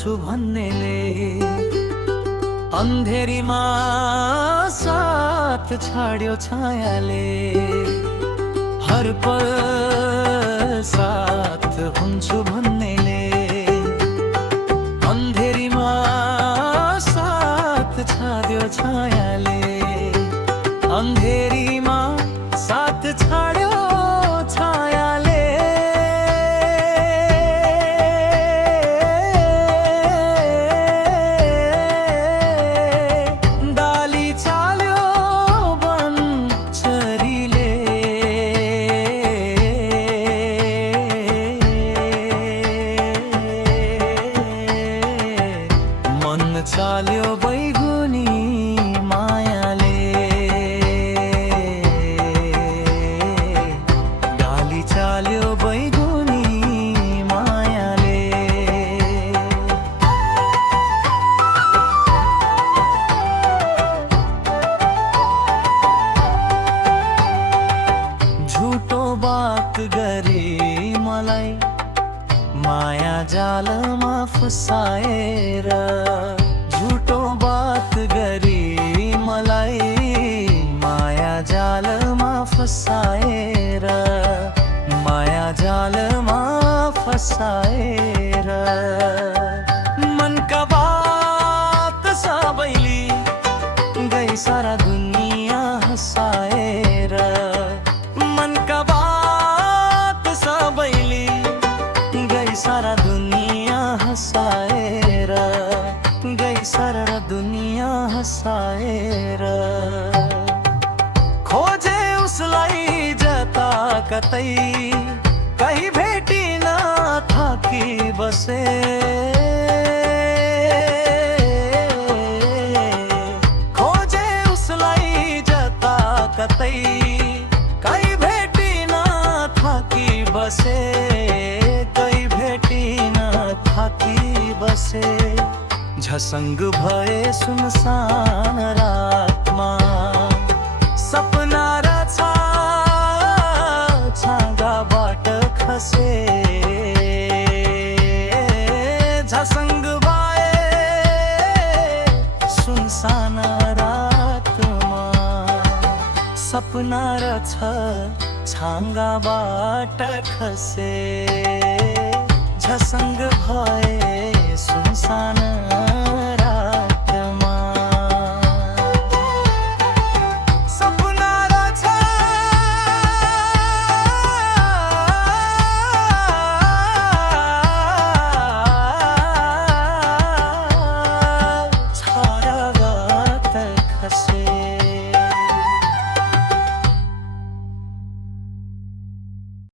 हुन्छु भन्नेले अन्धेरीमा साथ छाड्यो छायाले हर पल साथ हुन्छु भन्नेले अन्धेरीमा साथ छाड्यो छायाले अन्धेरीमा साथ छाड्यो छायाले डाली चाल्यो वन चरीले मन चाल्यो बैगुनी मायाले डाली चाल्यो बैगुनी मायाले झुटो बात गरे मलाई माया जालमा फसाएर झुटो बात गरी मलाई माया जालमा फसाएर माया जालमा फसाएर मनका बात सबैले गई सारा दुनिया हँसाएर मनका बात सबैले गई सारा दुनिया हँसाएर गई सारा दुनिया हँसाएर खोजे उसलाई जता कतै कहीं भेटिन थाकी बसे खोजे उसलाई जता कतै कहीं भेटिन थाकी बसे कहीं भेटिन थाकी बसे झसङ्ग भए सुनसान रातमा सपना र छाँगाबाट खसे झसङ्ग भए सुनसान रातमा सपना र छाँगाबाट खसे झसङ्ग भए सुनसान